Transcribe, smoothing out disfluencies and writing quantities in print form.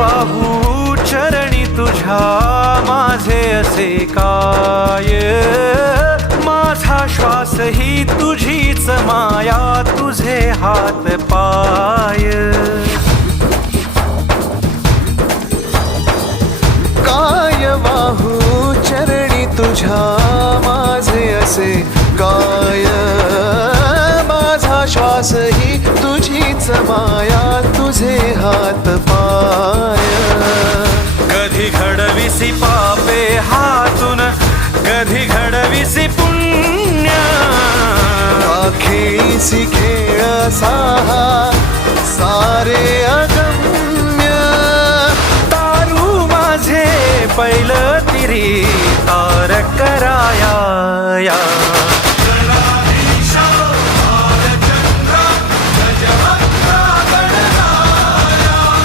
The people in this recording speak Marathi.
वाहू चरणी तुझ्या माझे असे काय, माझा श्वास ही तुझीच माया, तुझे हात पाय. काय वाहू चरणी तुझ्या माझे असे काय, माझा श्वास ही तुझीच माया, तुझे हात पाय. कधी घडविसी पापे हातून, कधी घडविसी पुण्य, खेळीसी खेळ साहा सारे अगम्य. तारू माझे पैल